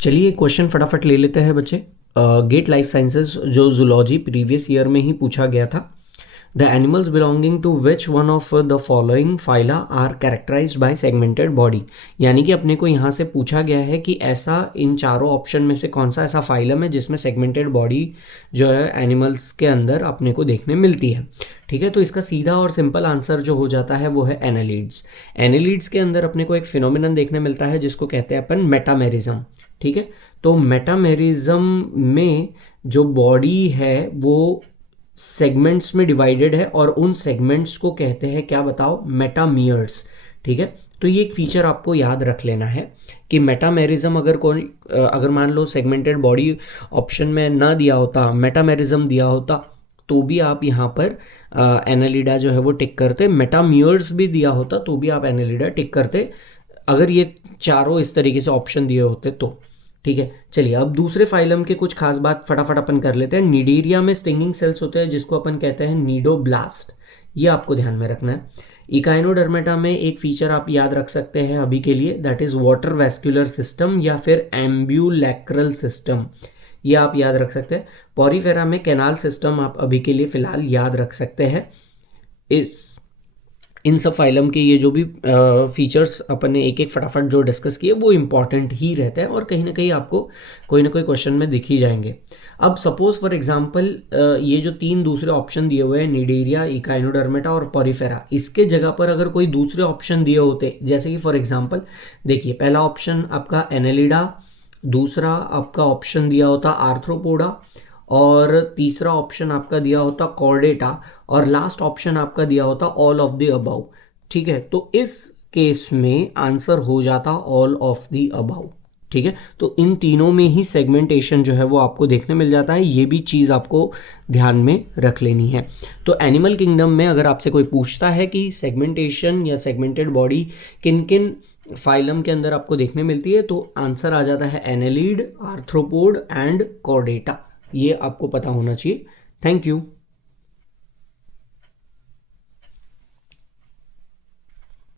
चलिए क्वेश्चन फटाफट ले लेते हैं बच्चे। गेट लाइफ साइंसेस जो जूलॉजी प्रीवियस ईयर में ही पूछा गया था। The animals belonging to which one of the following phyla are characterized by segmented body. यानी कि अपने को यहाँ से पूछा गया है कि ऐसा इन चारों ऑप्शन में से कौन सा ऐसा फाइलम है जिसमें सेगमेंटेड बॉडी जो है एनिमल्स के अंदर अपने को देखने मिलती है। ठीक है, तो इसका सीधा और सिंपल आंसर जो हो जाता है वो है एनालिड्स। एनालिड्स के अंदर अपने को एक फिनोमिनन देखने मिलता है जिसको कहते हैं अपन मेटामेरिज्म। ठीक है, तो मेटामेरिज्म में जो बॉडी है वो सेगमेंट्स में डिवाइडेड है और उन सेगमेंट्स को कहते हैं क्या बताओ, मेटामियर्स। ठीक है, तो ये एक फीचर आपको याद रख लेना है कि मेटामेरिज्म अगर मान लो सेगमेंटेड बॉडी ऑप्शन में ना दिया होता, मेटामेरिज्म दिया होता तो भी आप यहाँ पर एनालिडा जो है वो टिक करते। मेटामियर्स भी दिया होता तो भी आप एनालिडा टिक करते अगर ये चारों इस तरीके से ऑप्शन दिए होते तो। ठीक है, चलिए अब दूसरे फाइलम के कुछ खास बात फटाफट अपन कर लेते हैं। निडेरिया में स्टिंगिंग सेल्स होते हैं जिसको अपन कहते हैं नीडोब्लास्ट, ये आपको ध्यान में रखना है। इकाइनोडर्मेटा में एक फीचर आप याद रख सकते हैं अभी के लिए, that is water vascular system या फिर एम्ब्यूलैक्रल सिस्टम, ये आप याद रख सकते हैं। पॉरीफेरा में कैनाल सिस्टम आप अभी के लिए फिलहाल याद रख सकते हैं। इन सब फाइलम के ये जो भी फीचर्स अपन ने एक एक फटाफट जो डिस्कस किए वो इंपॉर्टेंट ही रहते हैं और कहीं ना कहीं आपको कोई ना कोई क्वेश्चन में दिख ही जाएंगे। अब सपोज फॉर एग्जांपल ये जो तीन दूसरे ऑप्शन दिए हुए हैं निडेरिया, इकाइनोडर्मेटा और पॉरीफेरा, इसके जगह पर अगर कोई दूसरे ऑप्शन दिए होते, जैसे कि फॉर एग्जांपल देखिए पहला ऑप्शन आपका एनालिडा, दूसरा आपका ऑप्शन दिया होता आर्थ्रोपोडा और तीसरा ऑप्शन आपका दिया होता कॉर्डेटा और लास्ट ऑप्शन आपका दिया होता ऑल ऑफ द अबव। ठीक है, तो इस केस में आंसर हो जाता ऑल ऑफ द अबव। ठीक है, तो इन तीनों में ही सेगमेंटेशन जो है वो आपको देखने मिल जाता है, ये भी चीज़ आपको ध्यान में रख लेनी है। तो एनिमल किंगडम में अगर आपसे कोई पूछता है कि सेगमेंटेशन या सेगमेंटेड बॉडी किन किन फाइलम के अंदर आपको देखने मिलती है, तो आंसर आ जाता है एनालिड, आर्थ्रोपोड एंड कॉर्डेटा। ये आपको पता होना चाहिए। Thank you.